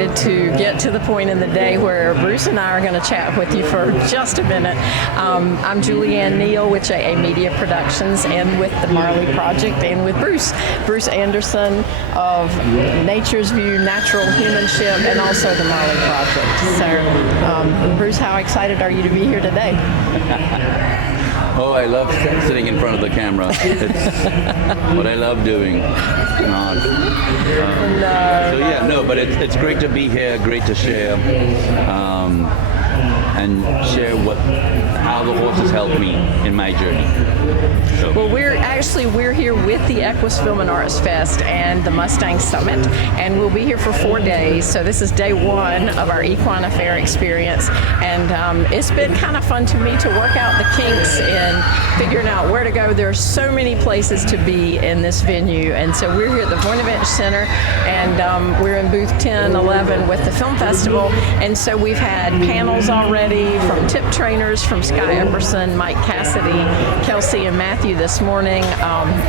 excited to get to the point in the day where Bruce and I are going to chat with you for just a minute. I'm Julianne Neal with JA Media Productions and with the Marley Project and with Bruce Anderson of Nature's View, Natural HumanshipTM, and also the Marley Project. So, Bruce, how excited are you to be here today? Oh, I love sitting in front of the camera. It's what I love doing. But it's great to be here, great to share, and share how the horses helped me in my journey. So. Well, we're here with the Equus Film and Arts Fest and the Mustang Summit, and we'll be here for 4 days. So this is day 1 of our Equine Affaire experience, and it's been kind of fun to me to work out the kinks in figuring out where to go. There are so many places to be in this venue, and so we're here at the Voinovich Center, and we're in booth 1011 with the film festival, and so we've had panels already from tip trainers from Sky Epperson, Mike Cassidy, Kelsey and Matthew this morning.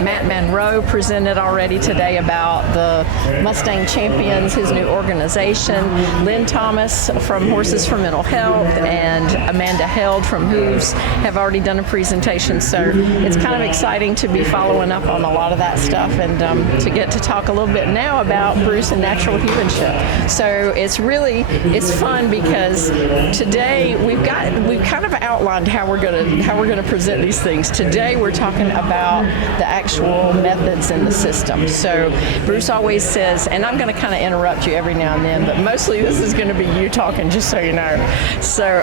Matt Monroe presented already today about the Mustang Champions, his new organization. Lynn Thomas from Horses for Mental Health and Amanda Held from Hooves have already done a presentation. So it's kind of exciting to be following up on a lot of that stuff and to get to talk a little bit now about Bruce and Natural Humanship. So it's fun because today we've kind of outlined how we're gonna present these things. Today we're talking about the actual methods in the system. So Bruce always says, and I'm going to kind of interrupt you every now and then, but mostly this is going to be you talking, just so you know. So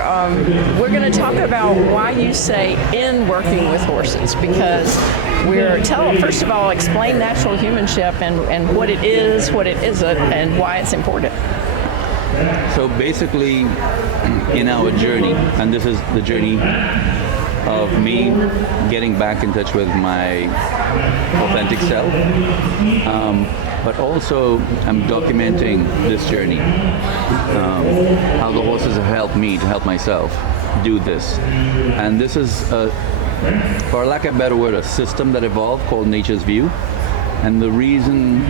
we're going to talk about why you say in working with horses, because first of all, explain Natural Humanship and what it is, what it isn't, and why it's important. So basically, in our journey, and this is the journey of me getting back in touch with my authentic self, but also I'm documenting this journey, how the horses have helped me to help myself do this. And this is, for lack of a better word, a system that evolved called Nature's View. And the reason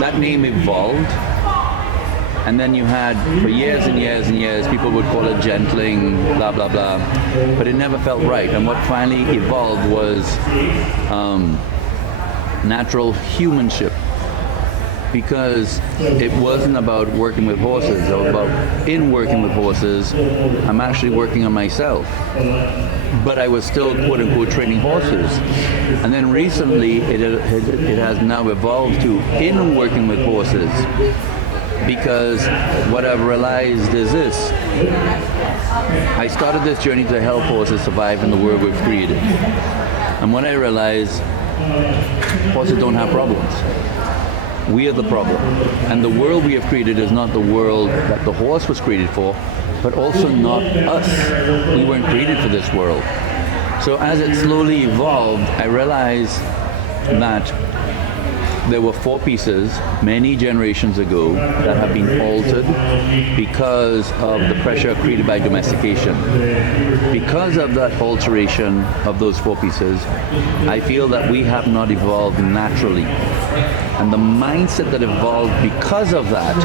that name evolved, and then you had, for years and years and years, people would call it gentling, blah, blah, blah. But it never felt right. And what finally evolved was Natural Humanship. Because it wasn't about working with horses, or in working with horses, I'm actually working on myself. But I was still, quote unquote, training horses. And then recently, it has now evolved to in working with horses. Because what I've realized is this: I started this journey to help horses survive in the world we've created. And when I realized horses don't have problems, we are the problem. And the world we have created is not the world that the horse was created for, but also not us. We weren't created for this world. So as it slowly evolved, I realized that there were 4 pieces many generations ago that have been altered because of the pressure created by domestication. Because of that alteration of those 4 pieces, I feel that we have not evolved naturally. And the mindset that evolved because of that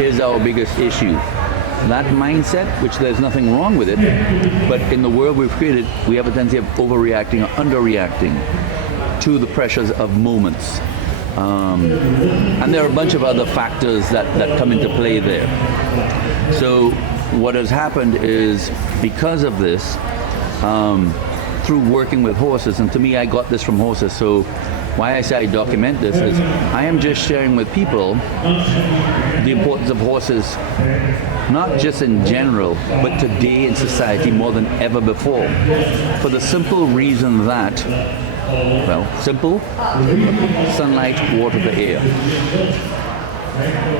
is our biggest issue. That mindset, which there's nothing wrong with it, but in the world we've created, we have a tendency of overreacting or underreacting to the pressures of moments. And there are a bunch of other factors that come into play there. So what has happened is, because of this, through working with horses, and to me I got this from horses, so why I say I document this is I am just sharing with people the importance of horses, not just in general, but today in society more than ever before, for the simple reason that, well, simple, sunlight, water, the air.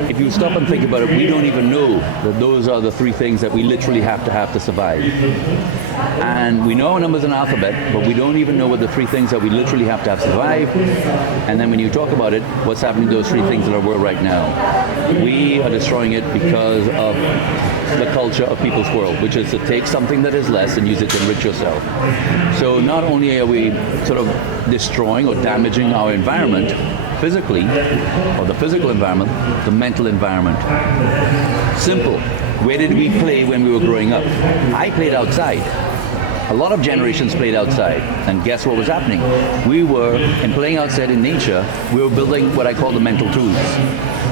If you stop and think about it, we don't even know that those are the 3 things that we literally have to survive. And we know our numbers in alphabet, but we don't even know what the 3 things that we literally have to survive. And then when you talk about it, what's happening to those 3 things in our world right now? We are destroying it because of the culture of people's world, which is to take something that is less and use it to enrich yourself. So not only are we sort of destroying or damaging our environment, physically, or the physical environment, the mental environment. Simple. Where did we play when we were growing up? I played outside. A lot of generations played outside, and guess what was happening? We were, in playing outside in nature, we were building what I call the mental tools,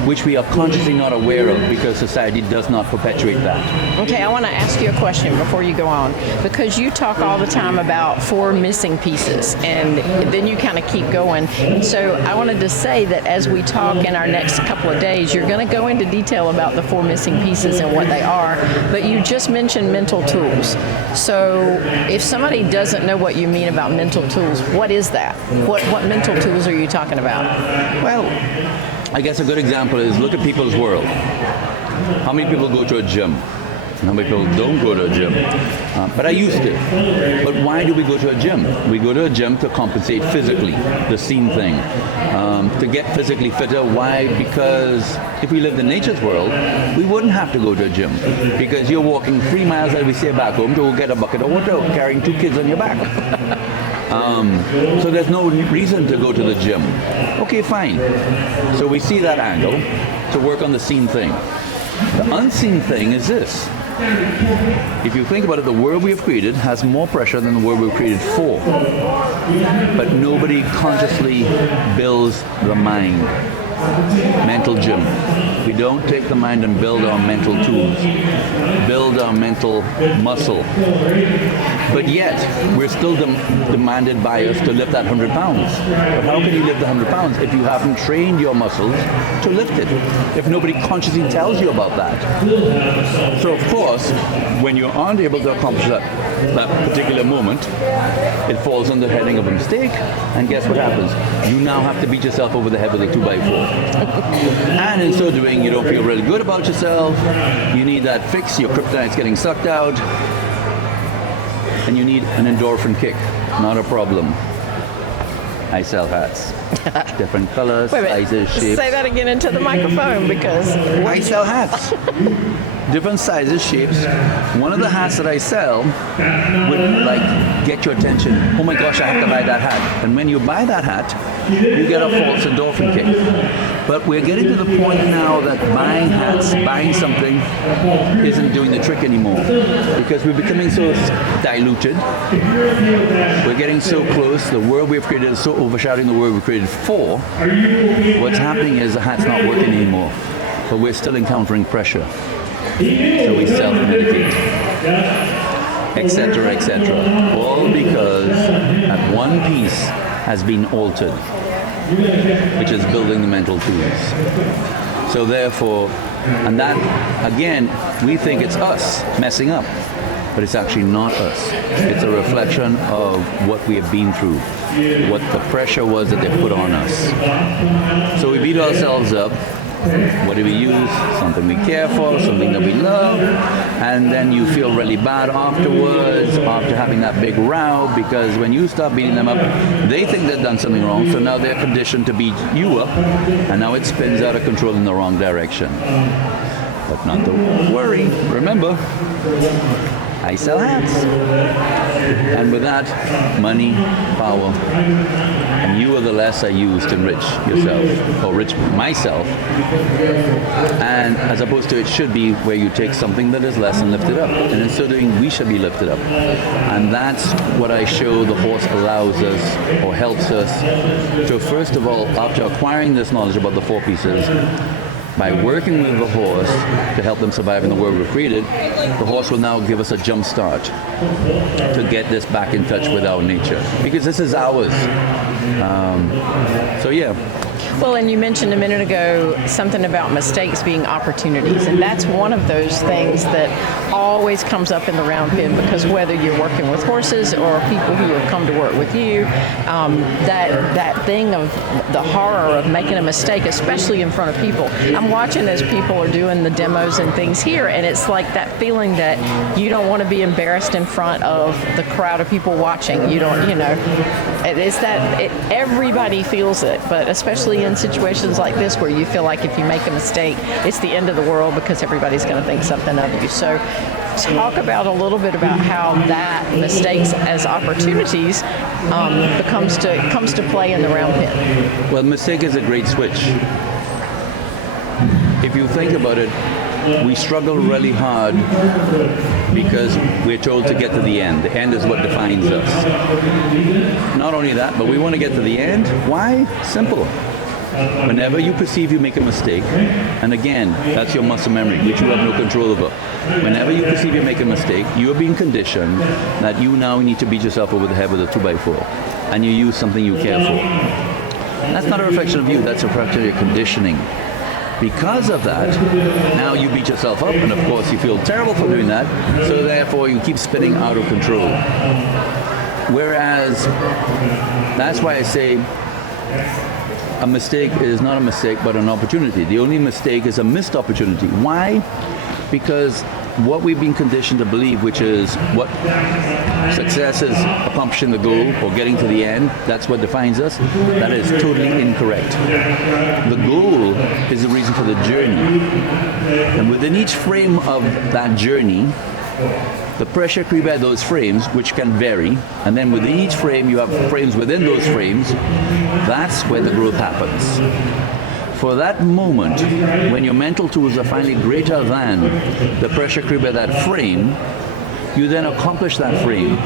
which we are consciously not aware of because society does not perpetuate that. Okay, I want to ask you a question before you go on, because you talk all the time about 4 missing pieces, and then you kind of keep going. So I wanted to say that as we talk in our next couple of days, you're going to go into detail about the 4 missing pieces and what they are, but you just mentioned mental tools. So if somebody doesn't know what you mean about mental tools, what is that? What mental tools are you talking about? Well, I guess a good example is look at people's world. How many people go to a gym? How many people don't go to a gym? But I used to. But why do we go to a gym? We go to a gym to compensate physically, the seen thing. To get physically fitter. Why? Because if we lived in nature's world, we wouldn't have to go to a gym. Because you're walking 3 miles, as we say back home, to go get a bucket of water, carrying 2 kids on your back. So there's no reason to go to the gym. Okay, fine. So we see that angle to work on the seen thing. The unseen thing is this. If you think about it, the world we have created has more pressure than the world we were created for. But nobody consciously builds the mind. Mental gym. We don't take the mind and build our mental tools, build our mental muscle. But yet, we're still demanded by us to lift that 100 pounds. But how can you lift the 100 pounds if you haven't trained your muscles to lift it? If nobody consciously tells you about that. So of course, when you aren't able to accomplish that particular moment, it falls under the heading of a mistake, and guess what happens? You now have to beat yourself over the head with a 2x4. And in so doing, you don't feel really good about yourself. You need that fix. Your kryptonite's getting sucked out. And you need an endorphin kick. Not a problem. I sell hats. Different colors, sizes, shapes. Say that again into the microphone, because I sell hats. Different sizes, shapes. One of the hats that I sell would get your attention. Oh my gosh, I have to buy that hat. And when you buy that hat, you get a false endorphin kick. But we're getting to the point now that buying hats, buying something, isn't doing the trick anymore. Because we're becoming so diluted. We're getting so close. The world we've created is so overshadowing the world we created for. What's happening is the hat's not working anymore. But we're still encountering pressure. So we self-medicate, etc., etc. All because that one piece has been altered, which is building the mental tools. So therefore, and that, again, we think it's us messing up, but it's actually not us. It's a reflection of what we have been through, what the pressure was that they put on us. So we beat ourselves up. What do we use? Something we care for, something that we love, and then you feel really bad afterwards, after having that big row, because when you start beating them up, they think they've done something wrong, so now they're conditioned to beat you up, and now it spins out of control in the wrong direction. But not to worry, remember, I sell hats. And with that, money, power, and you are the less I use to enrich yourself, or enrich myself. And as opposed to it should be where you take something that is less and lift it up. And in so doing, we should be lifted up. And that's what I show the horse allows us, or helps us to, first of all, after acquiring this knowledge about the 4 pieces, by working with the horse to help them survive in the world we've created, the horse will now give us a jump start to get this back in touch with our nature, because this is ours. So yeah. Well, and you mentioned a minute ago something about mistakes being opportunities, and that's one of those things that always comes up in the round pen, because whether you're working with horses or people who have come to work with you, that thing of the horror of making a mistake, especially in front of people. I'm watching as people are doing the demos and things here, and it's like that feeling that you don't want to be embarrassed in front of the crowd of people watching. You don't, it's that everybody feels it, but especially in situations like this where you feel like if you make a mistake, it's the end of the world because everybody's going to think something of you. So talk about a little bit about how that mistakes as opportunities comes to play in the round pit. Well, mistake is a great switch. If you think about it, we struggle really hard because we're told to get to the end. The end is what defines us. Not only that, but we want to get to the end. Why? Simple. Whenever you perceive you make a mistake, and again, that's your muscle memory, which you have no control over. Whenever you perceive you make a mistake, you are being conditioned that you now need to beat yourself over the head with a 2x4, and you use something you care for. That's not a reflection of you, that's a reflection of your conditioning. Because of that, now you beat yourself up, and of course you feel terrible for doing that, so therefore you keep spinning out of control. Whereas, that's why I say, a mistake is not a mistake, but an opportunity. The only mistake is a missed opportunity. Why? Because what we've been conditioned to believe, which is what success is accomplishing the goal or getting to the end, that's what defines us, that is totally incorrect. The goal is the reason for the journey. And within each frame of that journey, the pressure creep at those frames, which can vary, and then within each frame you have frames within those frames, that's where the growth happens. For that moment, when your mental tools are finally greater than the pressure creep at that frame, you then accomplish that frame.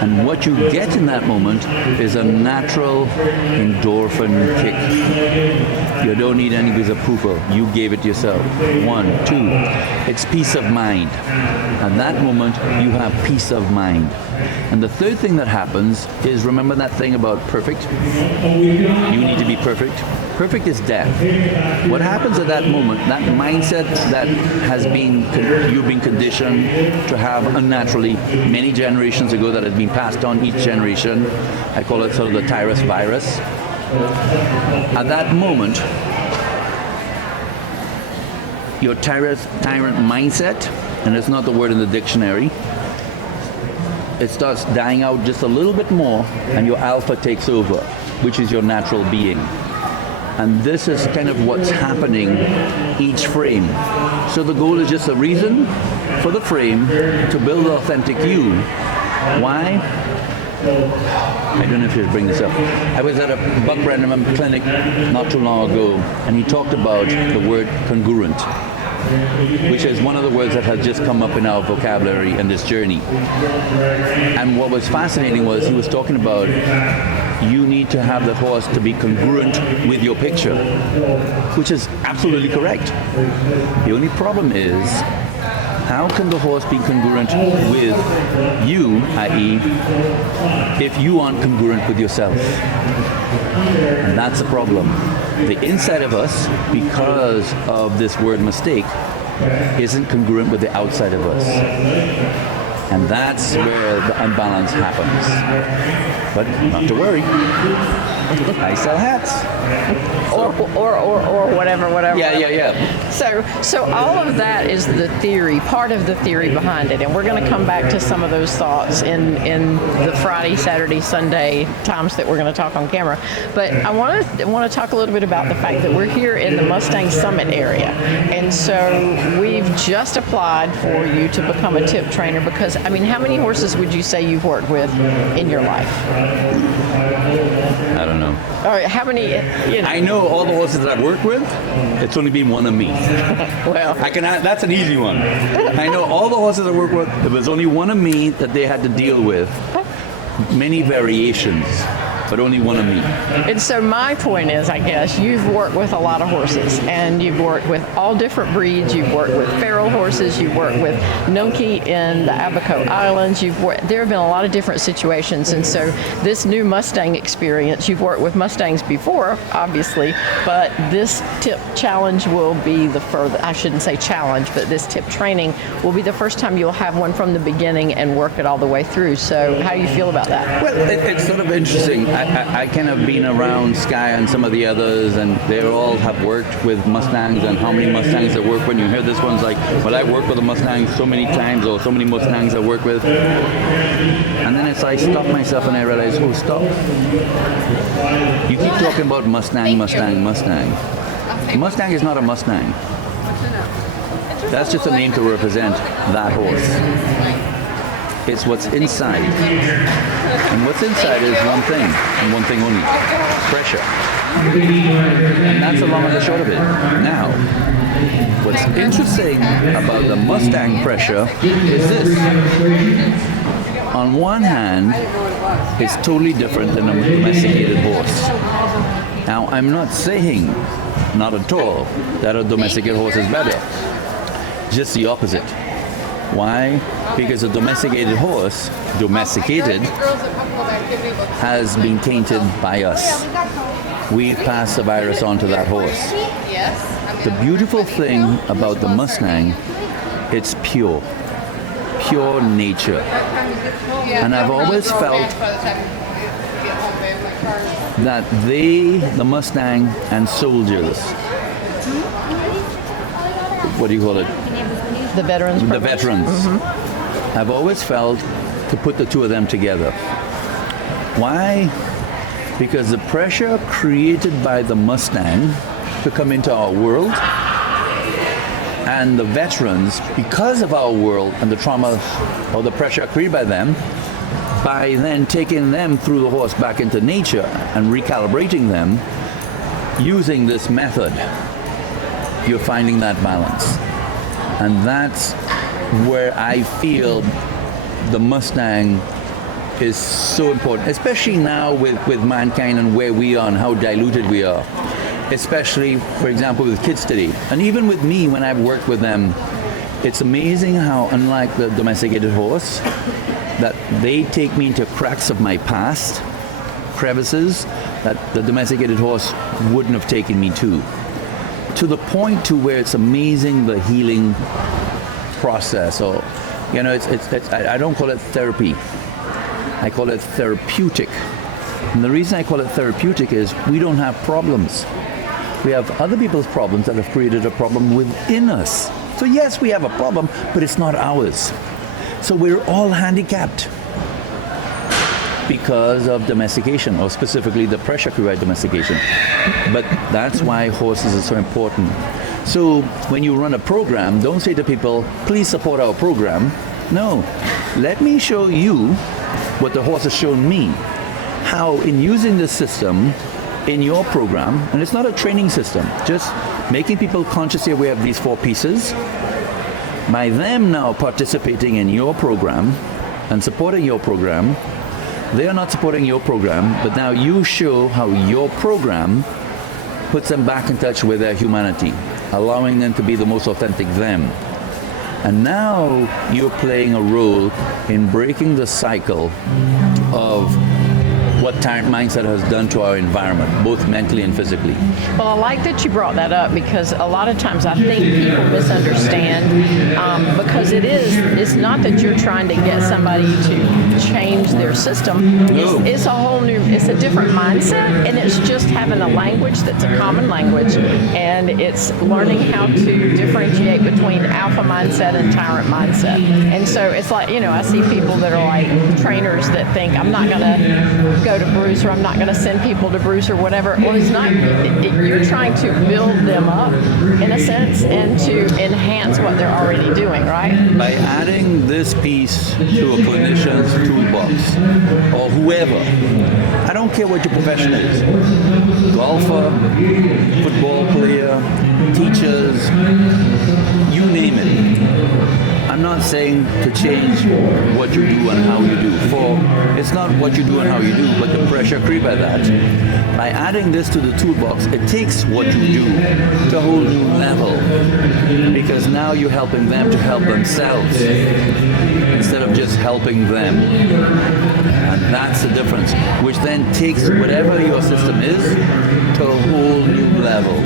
And what you get in that moment is a natural endorphin kick. You don't need anybody's approval. You gave it yourself. 1, 2, it's peace of mind. At that moment, you have peace of mind. And the third thing that happens is, remember that thing about perfect? You need to be perfect. Perfect is death. What happens at that moment, that mindset that has been, you've been conditioned to have unnaturally many generations ago, that has been passed on each generation, I call it sort of the Tyrus virus. At that moment, your tyrant mindset, and it's not the word in the dictionary, it starts dying out just a little bit more, and your alpha takes over, which is your natural being. And this is kind of what's happening each frame. So the goal is just a reason for the frame to build authentic you. Why? I don't know if you should bring this up. I was at a Buck Brenneman clinic not too long ago, and he talked about the word congruent, which is one of the words that has just come up in our vocabulary in this journey. And what was fascinating was he was talking about you need to have the horse to be congruent with your picture, which is absolutely correct. The only problem is, how can the horse be congruent with you, i.e., if you aren't congruent with yourself? And that's the problem. The inside of us, because of this word mistake, isn't congruent with the outside of us. And that's where the unbalance happens. But not to worry. I sell hats. Or whatever. Yeah. So all of that is the theory, part of the theory behind it, and we're going to come back to some of those thoughts in the Friday, Saturday, Sunday times that we're going to talk on camera. But I want to talk a little bit about the fact that we're here in the Mustang Summit area, and so we've just applied for you to become a tip trainer because, I mean, how many horses would you say you've worked with in your life? I don't know. All right, how many? I know all the horses that I've worked with. It's only been one of me. Well, that's an easy one. I know all the horses I worked with. There was only one of me that they had to deal with. Many variations, but only one of me. And so my point is, I guess, you've worked with a lot of horses, and you've worked with all different breeds. You've worked with feral horses. You've worked with Nunki in the Abaco Islands. There have been a lot of different situations, and so this new Mustang experience, you've worked with Mustangs before, obviously, but this tip challenge will be the further, I shouldn't say challenge, but this tip training will be the first time you'll have one from the beginning and work it all the way through. So how do you feel about that? Well, it's sort of interesting. I kind of been around Sky and some of the others, and they all have worked with Mustangs, and how many Mustangs they work with. You hear this one's like, well, I worked with a Mustang so many times, or so many Mustangs I work with. And then I stop myself and I realize, oh, stop. You keep talking about Mustang. Mustang is not a Mustang. That's just a name to represent that horse. It's what's inside. And what's inside is one thing, and one thing only: pressure. And that's the long and the short of it. Now, what's interesting about the Mustang pressure is this. On one hand, it's totally different than a domesticated horse. Now, I'm not saying, not at all, that a domesticated horse is better. Just the opposite. Why? Because a domesticated horse, has been tainted by us. We've passed the virus on to that horse. The beautiful thing about the Mustang, it's pure nature. And I've always felt that the Mustang and soldiers, what do you call it? The veterans. The veterans. Mm-hmm. I've always felt to put the two of them together. Why? Because the pressure created by the Mustang to come into our world, and the veterans, because of our world and the trauma or the pressure created by them, by then taking them through the horse back into nature and recalibrating them, using this method, you're finding that balance. And that's where I feel the Mustang is so important, especially now with mankind and where we are and how diluted we are. Especially, for example, with kids today. And even with me, when I've worked with them, it's amazing how, unlike the domesticated horse, that they take me into cracks of my past, crevices, that the domesticated horse wouldn't have taken me to the point to where it's amazing the healing process. Or, you know, I don't call it therapy. I call it therapeutic. And the reason I call it therapeutic is we don't have problems. We have other people's problems that have created a problem within us. So yes, we have a problem, but it's not ours. So we're all handicapped because of domestication, or specifically the pressure created by domestication. But that's why horses are so important. So when you run a program, don't say to people, please support our program. No, let me show you what the horse has shown me. How in using this system in your program, and it's not a training system, just making people consciously aware of these 4 pieces. By them now participating in your program and supporting your program, they are not supporting your program, but now you show how your program puts them back in touch with their humanity, allowing them to be the most authentic them. And now you're playing a role in breaking the cycle of what tyrant mindset has done to our environment, both mentally and physically. Well, I like that you brought that up, because a lot of times I think people misunderstand, because it's not that you're trying to get somebody to change their system. No. It's a whole new, it's a different mindset, and it's just having a language that's a common language, and it's learning how to differentiate between alpha mindset and tyrant mindset. And so it's like, you know, I see people that are like trainers that think, I'm not going to go to Bruce, or I'm not going to send people to Bruce, or whatever. Well, it's not. You're trying to build them up, in a sense, and to enhance what they're already doing, right? By adding this piece to a clinician's toolbox, or whoever, I don't care what your profession is, golfer, football player, teachers, you name it. I'm not saying to change what you do and how you do. For it's not what you do and how you do, but the pressure created by that. By adding this to the toolbox, it takes what you do to a whole new level. Because now you're helping them to help themselves instead of just helping them. And that's the difference, which then takes whatever your system is to a whole new level.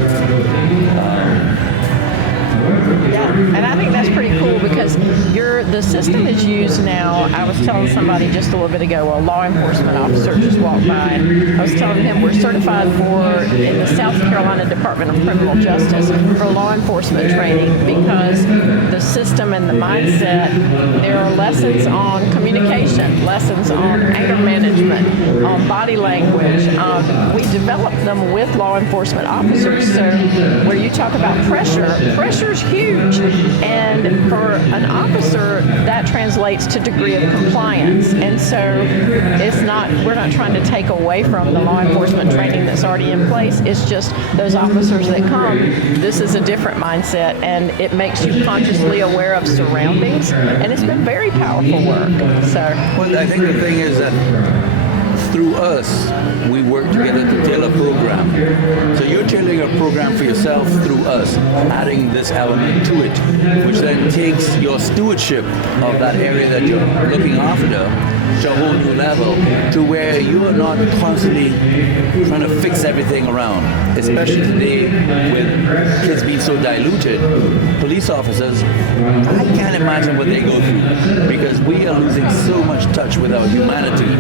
Yeah, and I think that's pretty cool, because the system is used now. I was telling somebody just a little bit ago, a law enforcement officer just walked by, and I was telling him we're certified in the South Carolina Department of Criminal Justice for law enforcement training, because the system and the mindset, there are lessons on communication, lessons on anger management, on body language. We develop them with law enforcement officers. So where you talk about pressure's huge. And for an officer, that translates to degree of compliance. And so we're not trying to take away from the law enforcement training that's already in place. It's just those officers that come, this is a different mindset, and it makes you consciously aware of surroundings. And it's been very powerful work. So, well, I think the thing is that through us, we work together to tailor a program. So you're tailoring a program for yourself through us, adding this element to it, which then takes your stewardship of that area that you're looking after to a whole new level, to where you are not constantly trying to fix everything around, especially today with kids being so diluted. Police officers, I can't imagine what they go through, because we are losing so much touch with our humanity.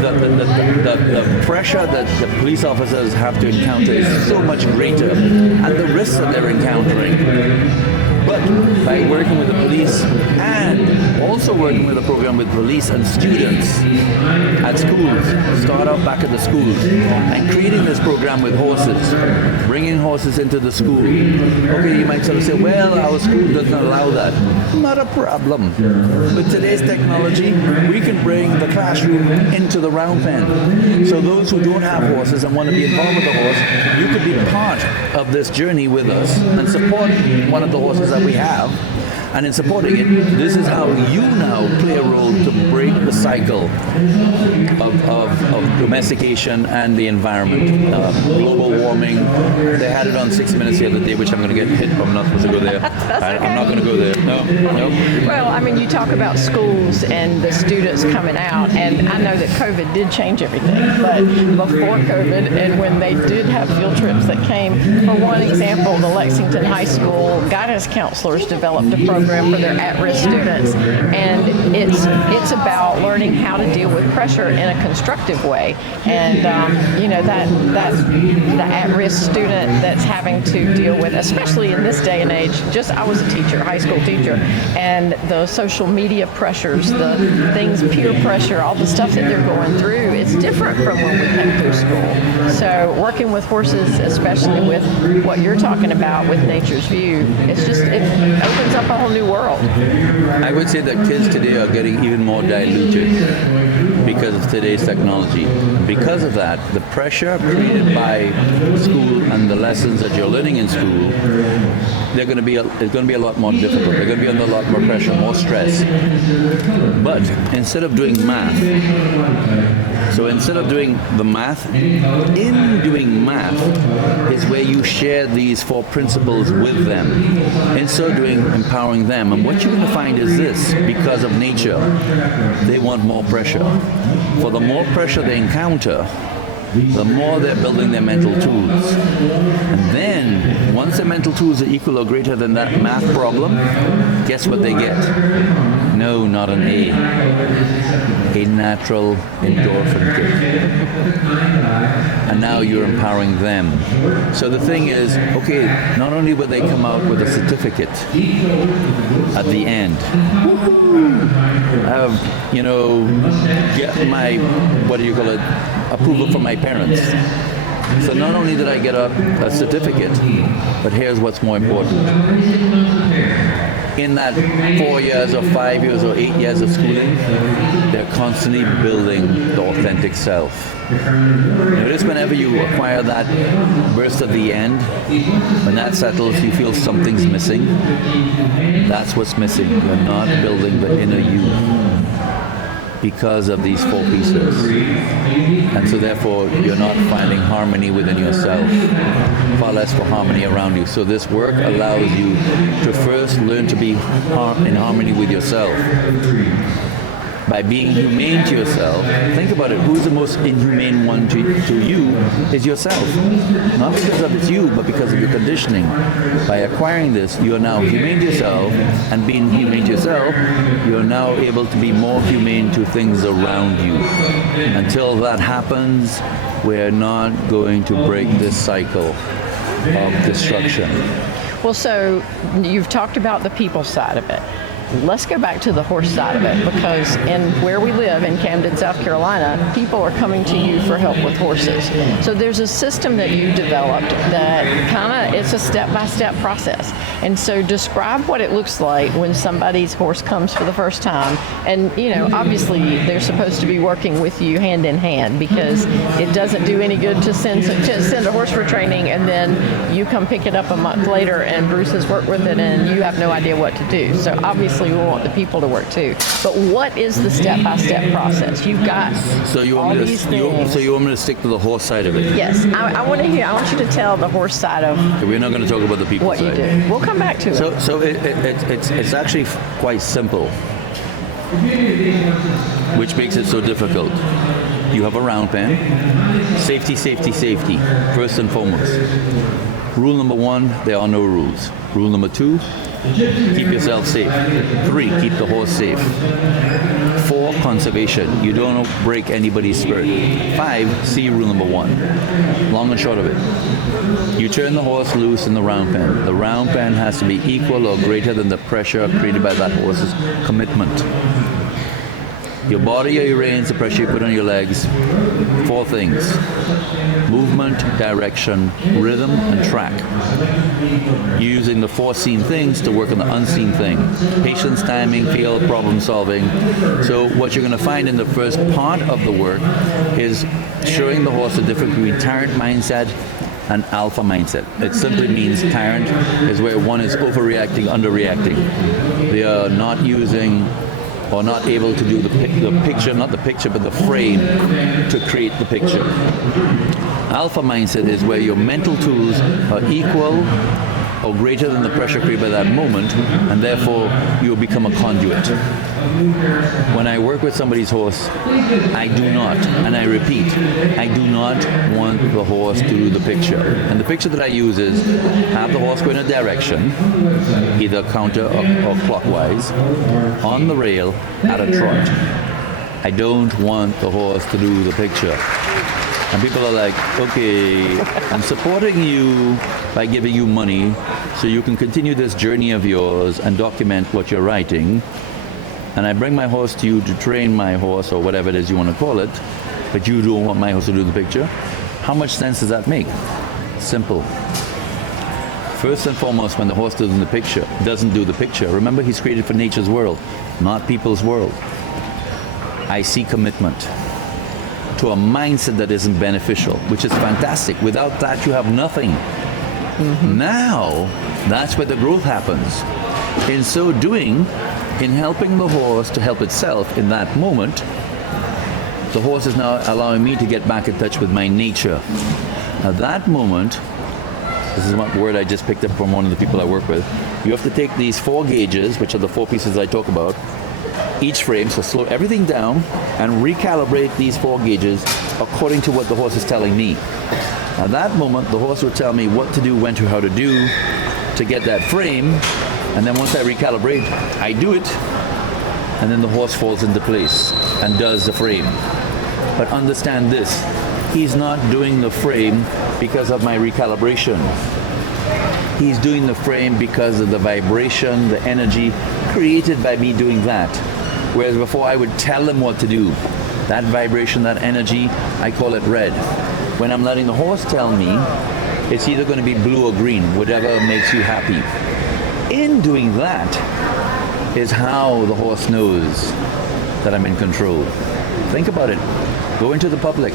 The pressure that the police officers have to encounter is so much greater, and the risks that they're encountering. But by working with the police and also working with a program with police and students at schools, start out back at the schools, and creating this program with horses, bringing horses into the school. Okay, you might sort of say, well, our school doesn't allow that. Not a problem. With today's technology, we can bring the classroom into the round pen. So those who don't have horses and want to be involved with the horse, you could be part of this journey with us and support one of the horses that we have. And in supporting it, this is how you now play a role to break the cycle of domestication and the environment. Global warming, they had it on 60 Minutes the other day, which I'm going to get hit, but I'm not supposed to go there. I'm not going to go there. No. Well, I mean, you talk about schools and the students coming out, and I know that COVID did change everything, but before COVID, and when they did have field trips that came, for one example, the Lexington High School guidance counselors developed a program for their at-risk students, and it's about learning how to deal with pressure in a constructive way. And that's the at-risk student that's having to deal with, especially in this day and age. I was a teacher, high school teacher, and the social media pressures, the things, peer pressure, all the stuff that they're going through, it's different from when we came through school. So working with horses, especially with what you're talking about with Nature's View, it opens up a whole new world. I would say that kids today are getting even more diluted because of today's technology. Because of that, the pressure created by school and the lessons that you're learning in school, it's going to be a lot more difficult. They're going to be under a lot more pressure, more stress. But instead of doing math, instead of doing the math, in doing math is where you share these 4 principles with them. In so doing, empowering them. And what you're going to find is this: because of nature, they want more pressure. For the more pressure they encounter, the more they're building their mental tools. And then, once their mental tools are equal or greater than that math problem, guess what they get? No, not an A. A natural endorphin kick. And now you're empowering them. So the thing is, okay, not only will they come out with a certificate at the end, get my, approval from my parents. So not only did I get a certificate, but here's what's more important. In that 4 years or 5 years or 8 years of schooling, they're constantly building the authentic self. Notice whenever you acquire that burst of the end, when that settles, you feel something's missing. That's what's missing. You're not building the inner you because of these 4 pieces. And so therefore, you're not finding harmony within yourself, far less for harmony around you. So this work allows you to first learn to be in harmony with yourself. By being humane to yourself, think about it, who's the most inhumane one to you is yourself. Not because of it's you, but because of your conditioning. By acquiring this, you are now humane to yourself, and being humane to yourself, you are now able to be more humane to things around you. Until that happens, we're not going to break this cycle of destruction. Well, so you've talked about the people side of it. let's go back to the horse side of it, because in where we live in Camden, South Carolina, people are coming to you for help with horses. So there's a system that you developed that it's a step-by-step process. And so describe what it looks like when somebody's horse comes for the first time. And, obviously they're supposed to be working with you hand in hand, because it doesn't do any good to send a horse for training and then you come pick it up a month later and Bruce has worked with it and you have no idea what to do. So obviously we want the people to work too. But what is the step-by-step process? You've got all these things. So you want me to stick to the horse side of it? Yes, I want you to tell the horse side of We're not going to talk about the people what side. you do. We'll come back to it. So it's actually quite simple, which makes it so difficult. You have a round pen. Safety, safety, safety, first and foremost. Rule number 1, there are no rules. Rule number 2, keep yourself safe. 3, keep the horse safe. 4, conservation. You don't break anybody's spirit. 5, see rule number 1. Long and short of it. You turn the horse loose in the round pen. The round pen has to be equal or greater than the pressure created by that horse's commitment. Your body or your reins, the pressure you put on your legs. 4 things. Movement, direction, rhythm, and track. Using the 4 seen things to work on the unseen thing. Patience, timing, feel, problem solving. So what you're going to find in the first part of the work is showing the horse the difference between tyrant mindset and alpha mindset. It simply means tyrant is where one is overreacting, underreacting. They are not using or not able to do the picture, not the picture, but the frame to create the picture. Alpha mindset is where your mental tools are equal or greater than the pressure created by that moment, and therefore you will become a conduit. When I work with somebody's horse, I do not, and I repeat, I do not want the horse to do the picture. And the picture that I use is have the horse go in a direction, either counter or clockwise, on the rail at a trot. I don't want the horse to do the picture. And people are like, okay, I'm supporting you by giving you money so you can continue this journey of yours and document what you're writing. And I bring my horse to you to train my horse or whatever it is you want to call it, but you don't want my horse to do the picture. How much sense does that make? Simple. First and foremost, when the horse doesn't do the picture, remember he's created for nature's world, not people's world. I see commitment to a mindset that isn't beneficial, which is fantastic. Without that, you have nothing. Mm-hmm. Now, that's where the growth happens. In so doing, in helping the horse to help itself in that moment, the horse is now allowing me to get back in touch with my nature. At that moment, this is one word I just picked up from one of the people I work with, you have to take these 4 gauges, which are the 4 pieces I talk about, each frame, so slow everything down and recalibrate these 4 gauges according to what the horse is telling me. At that moment, the horse will tell me what to do, when to, how to do to get that frame, and then once I recalibrate, I do it, and then the horse falls into place and does the frame. But understand this, he's not doing the frame because of my recalibration. He's doing the frame because of the vibration, the energy created by me doing that. Whereas before I would tell him what to do. That vibration, that energy, I call it red. When I'm letting the horse tell me, it's either going to be blue or green, whatever makes you happy. In doing that is how the horse knows that I'm in control. Think about it. Go into the public.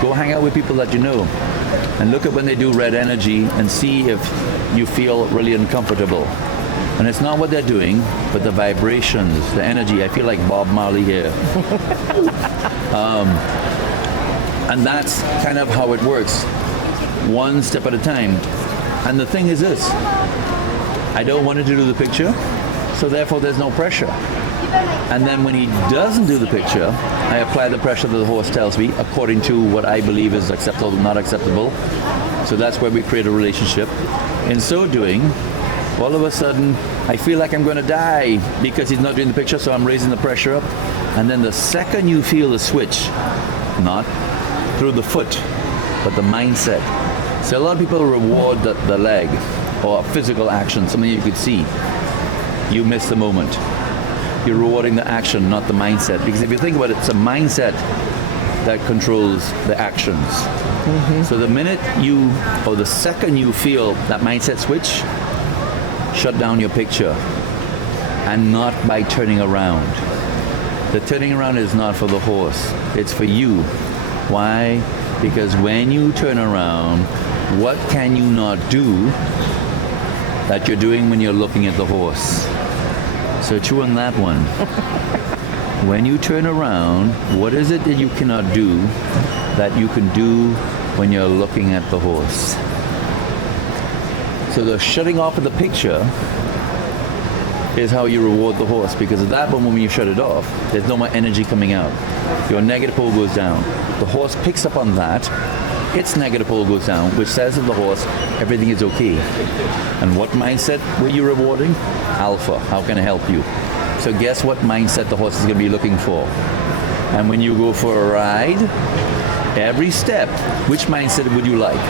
Go hang out with people that you know. And look at when they do red energy and see if you feel really uncomfortable. And it's not what they're doing, but the vibrations, the energy. I feel like Bob Marley here. And that's kind of how it works. One step at a time. And the thing is this, I don't want it to do the picture, so therefore there's no pressure. And then when he doesn't do the picture, I apply the pressure that the horse tells me according to what I believe is acceptable, not acceptable. So that's where we create a relationship. In so doing, all of a sudden, I feel like I'm going to die because he's not doing the picture, so I'm raising the pressure up. And then the second you feel the switch, not through the foot, but the mindset. So a lot of people reward the leg or physical action, something you could see. You miss the moment. You're rewarding the action, not the mindset. Because if you think about it, it's a mindset that controls the actions. So the minute you, or the second you feel that mindset switch, shut down your picture, and not by turning around. The turning around is not for the horse, it's for you. Why? Because when you turn around, what can you not do that you're doing when you're looking at the horse? So chew on that one. When you turn around, what is it that you cannot do that you can do when you're looking at the horse? So the shutting off of the picture is how you reward the horse, because at that moment when you shut it off, there's no more energy coming out. Your negative pole goes down. The horse picks up on that, its negative pole goes down, which says to the horse, everything is okay. And what mindset were you rewarding? Alpha, how can I help you? So guess what mindset the horse is going to be looking for? And when you go for a ride, every step, which mindset would you like?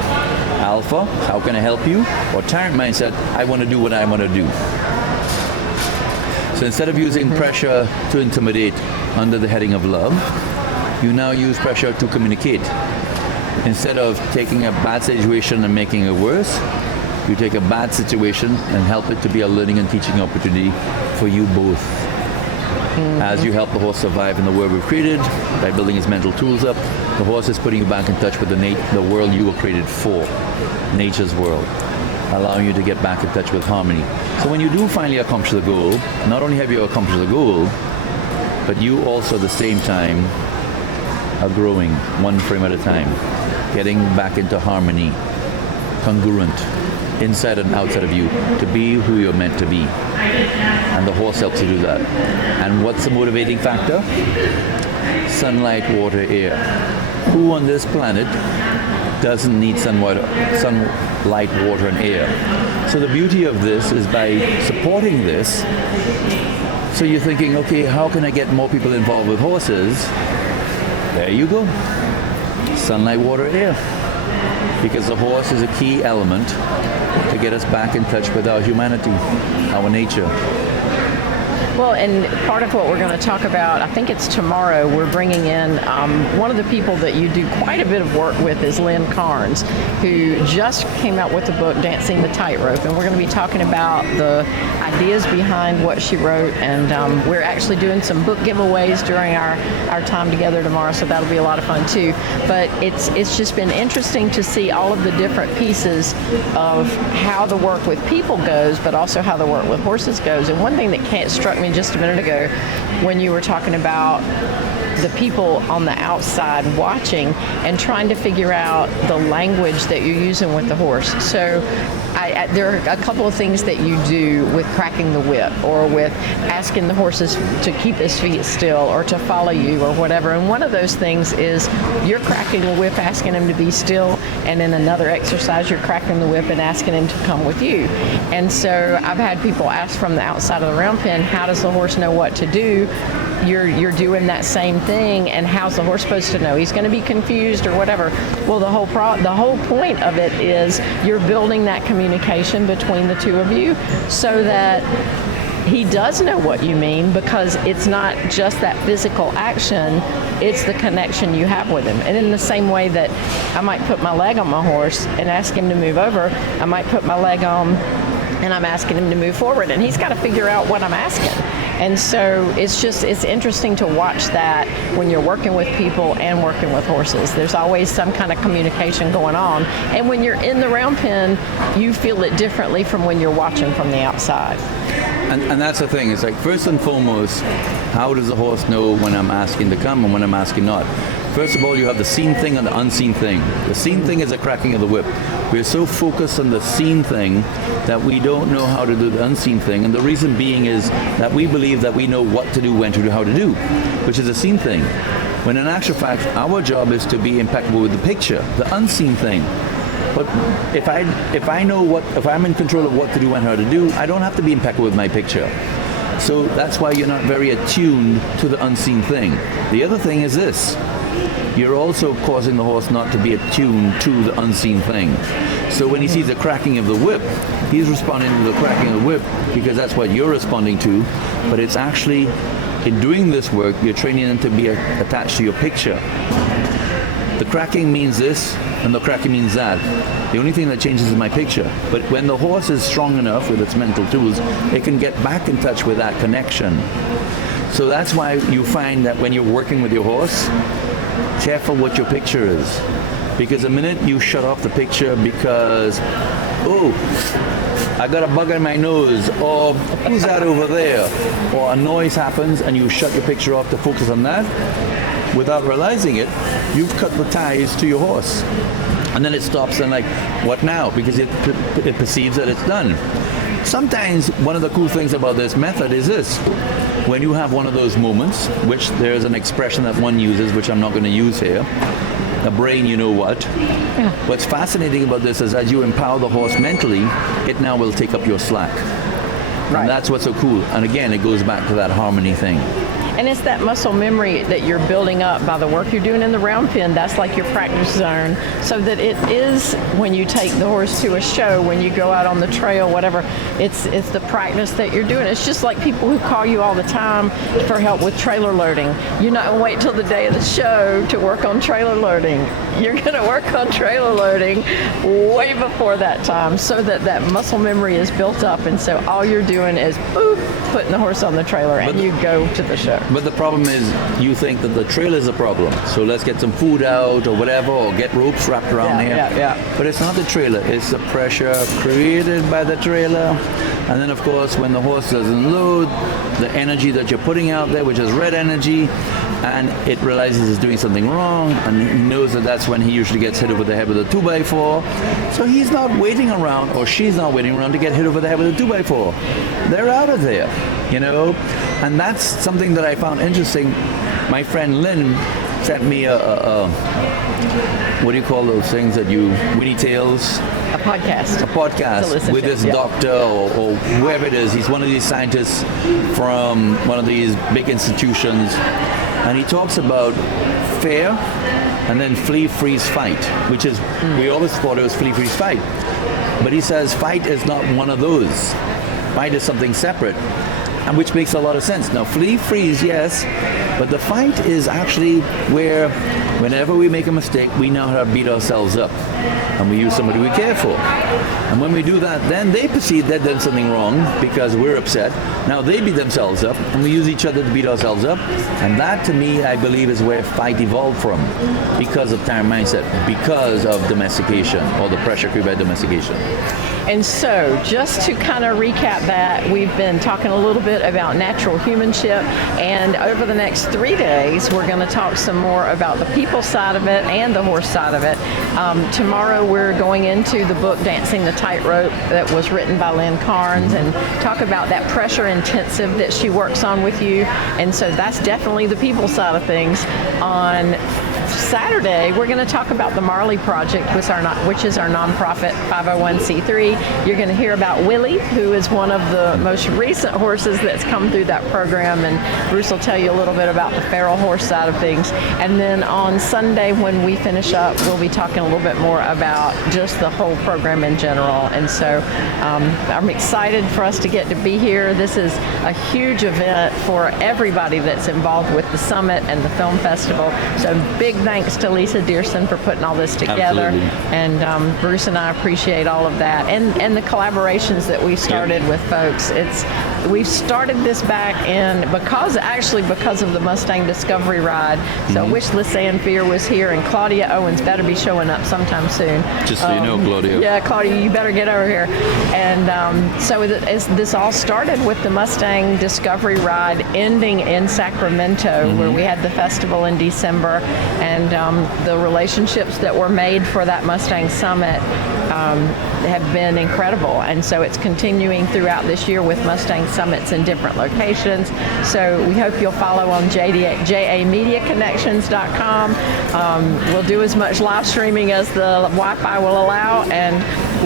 Alpha, how can I help you? Or tyrant mindset, I want to do what I want to do. So instead of using pressure to intimidate under the heading of love, you now use pressure to communicate. Instead of taking a bad situation and making it worse, you take a bad situation and help it to be a learning and teaching opportunity for you both. As you help the horse survive in the world we've created, by building his mental tools up, the horse is putting you back in touch with the world you were created for, nature's world, allowing you to get back in touch with harmony. So when you do finally accomplish the goal, not only have you accomplished the goal, but you also at the same time are growing one frame at a time, getting back into harmony, congruent, inside and outside of you, to be who you're meant to be. And the horse helps you do that. And what's the motivating factor? Sunlight, water, air. Who on this planet doesn't need sunlight, water, and air? So the beauty of this is by supporting this, so you're thinking, okay, how can I get more people involved with horses? There you go. Sunlight, water, air. Because the horse is a key element to get us back in touch with our humanity, our nature. Well, and part of what we're going to talk about, I think it's tomorrow, we're bringing in one of the people that you do quite a bit of work with is Lynn Carnes, who just came out with the book, Dancing the Tightrope. And we're going to be talking about the ideas behind what she wrote. And we're actually doing some book giveaways during our time together tomorrow, so that'll be a lot of fun too. But it's just been interesting to see all of the different pieces of how the work with people goes, but also how the work with horses goes. And one thing that struck me just a minute ago when you were talking about the people on the outside watching and trying to figure out the language that you're using with the horse. So there are a couple of things that you do with cracking the whip, or with asking the horses to keep his feet still or to follow you or whatever. And one of those things is you're cracking the whip, asking him to be still, and in another exercise you're cracking the whip and asking him to come with you. And so I've had people ask from the outside of the round pen, how does the horse know what to do? You're doing that same thing, and how's the horse supposed to know? He's going to be confused or whatever. Well, the whole point of it is you're building that communication between the two of you so that he does know what you mean, because it's not just that physical action, it's the connection you have with him. And in the same way that I might put my leg on my horse and ask him to move over, I might put my leg on and I'm asking him to move forward, and he's got to figure out what I'm asking. And so it's interesting to watch that when you're working with people and working with horses. There's always some kind of communication going on. And when you're in the round pen, you feel it differently from when you're watching from the outside. And that's the thing. It's like, first and foremost, how does the horse know when I'm asking to come and when I'm asking not? First of all, you have the seen thing and the unseen thing. The seen thing is the cracking of the whip. We're so focused on the seen thing that we don't know how to do the unseen thing. And the reason being is that we believe that we know what to do, when to do, how to do, which is the seen thing. When in actual fact, our job is to be impeccable with the picture, the unseen thing. But if I'm in control of what to do and how to do, I don't have to be impeccable with my picture. So that's why you're not very attuned to the unseen thing. The other thing is this. you're also causing the horse not to be attuned to the unseen thing. So when he sees the cracking of the whip, he's responding to the cracking of the whip because that's what you're responding to. But it's actually, in doing this work, you're training them to be attached to your picture. The cracking means this, and the cracking means that. The only thing that changes is my picture. But when the horse is strong enough with its mental tools, it can get back in touch with that connection. So that's why you find that when you're working with your horse, careful what your picture is. Because the minute you shut off the picture because, oh, I got a bug on my nose, or who's that over there? Or a noise happens and you shut your picture off to focus on that, without realizing it, you've cut the ties to your horse. And then it stops and like, what now? Because it perceives that it's done. Sometimes one of the cool things about this method is this. When you have one of those moments, which there's an expression that one uses, which I'm not going to use here, a brain you know what. Yeah. What's fascinating about this is as you empower the horse mentally, it now will take up your slack. Right. And that's what's so cool. And again, it goes back to that harmony thing. And it's that muscle memory that you're building up by the work you're doing in the round pen. That's like your practice zone, so that it is when you take the horse to a show, when you go out on the trail, whatever, it's the practice that you're doing. It's just like people who call you all the time for help with trailer loading. You're not going to wait till the day of the show to work on trailer loading. You're going to work on trailer loading way before that time, so that that muscle memory is built up, and so all you're doing is boop, putting the horse on the trailer, and you go to the show. But the problem is you think that the trailer is a problem. So let's get some food out or whatever, or get ropes wrapped around here. Yeah. But it's not the trailer. It's the pressure created by the trailer. And then, of course, when the horse doesn't load, the energy that you're putting out there, which is red energy, and it realizes it's doing something wrong, and he knows that that's when he usually gets hit over the head with a 2x4. So he's not waiting around, or she's not waiting around to get hit over the head with a 2x4. They're out of there, you know? And that's something that I found interesting. My friend Lynn sent me what do you call those things that you, Winnie Tales? A podcast. A podcast with this doctor or whoever it is. He's one of these scientists from one of these big institutions. And he talks about fear and then flee, freeze, fight, which is, we always thought it was flee, freeze, fight. But he says fight is not one of those. Fight is something separate, and which makes a lot of sense. Now, flee, freeze, yes, but the fight is actually where whenever we make a mistake, we know how to beat ourselves up, and we use somebody we care for. And when we do that, then they perceive they've done something wrong because we're upset. Now they beat themselves up, and we use each other to beat ourselves up. And that, to me, I believe, is where fight evolved from, because of time mindset, because of domestication, or the pressure created by domestication. And so, just to kind of recap that, we've been talking a little bit about natural humanship, and over the next 3 days, we're going to talk some more about the people side of it and the horse side of it. Tomorrow, we're going into the book Dancing the Tightrope that was written by Lynn Carnes, and talk about that pressure intensive that she works on with you. And so that's definitely the people side of things. On Saturday, we're going to talk about the Marley Project, which is our nonprofit 501c3. You're going to hear about Willie, who is one of the most recent horses that's come through that program, and Bruce will tell you a little bit about the feral horse side of things. And then on Sunday, when we finish up, we'll be talking a little bit more about just the whole program in general. And so I'm excited for us to get to be here. This is a huge event for everybody that's involved with the summit and the film festival. So big thanks to Lisa Dearson for putting all this together. Absolutely. And Bruce and I appreciate all of that, and the collaborations that we started with folks. We've started this back in because of the Mustang Discovery Ride. So I wish Lisanne Fear was here, and Claudia Owens better be showing up sometime soon. Just so you know, Claudia. Yeah, Claudia, you better get over here. And so this all started with the Mustang Discovery Ride ending in Sacramento, where we had the festival in December, and the relationships that were made for that Mustang Summit have been incredible. And so it's continuing throughout this year with Mustang Summits in different locations. So we hope you'll follow on JAMediaConnections.com. We'll do as much live streaming as the Wi-Fi will allow, and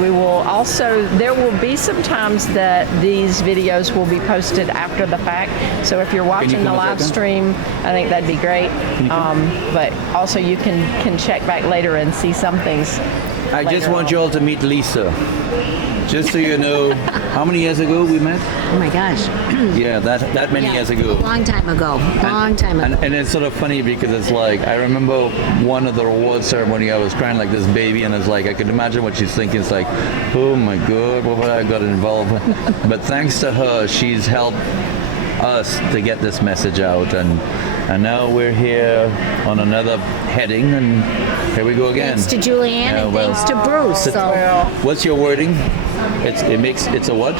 we will also, there will be some times that these videos will be posted after the fact. So if you're watching the live stream, I think that'd be great. But also you can check back later and see some things. I just want you all to meet Lisa. Just so you know, how many years ago we met? Oh my gosh. Yeah, that many years ago. Long time ago. Long time ago. And it's sort of funny because it's like, I remember one of the award ceremony, I was crying like this baby, and it's like, I could imagine what she's thinking. It's like, oh my God, what have I got involved with? But thanks to her, she's helped us to get this message out, and now we're here on another heading, and here we go again. Thanks to Julianne and thanks to Bruce. So what's your wording? It's a what?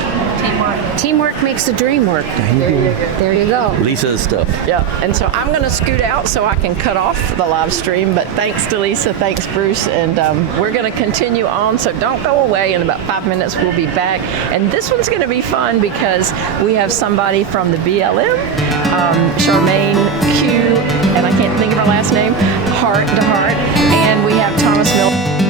teamwork makes the dream work. There you go. Lisa's stuff. Yeah, and so I'm going to scoot out so I can cut off the live stream, but thanks to Lisa, thanks Bruce, and we're going to continue on, so don't go away. In about 5 minutes we'll be back, and this one's going to be fun because we have somebody from the BLM, Charmaine Q, and I can't think of her last name, Heart to Heart, and we have Thomas Miller.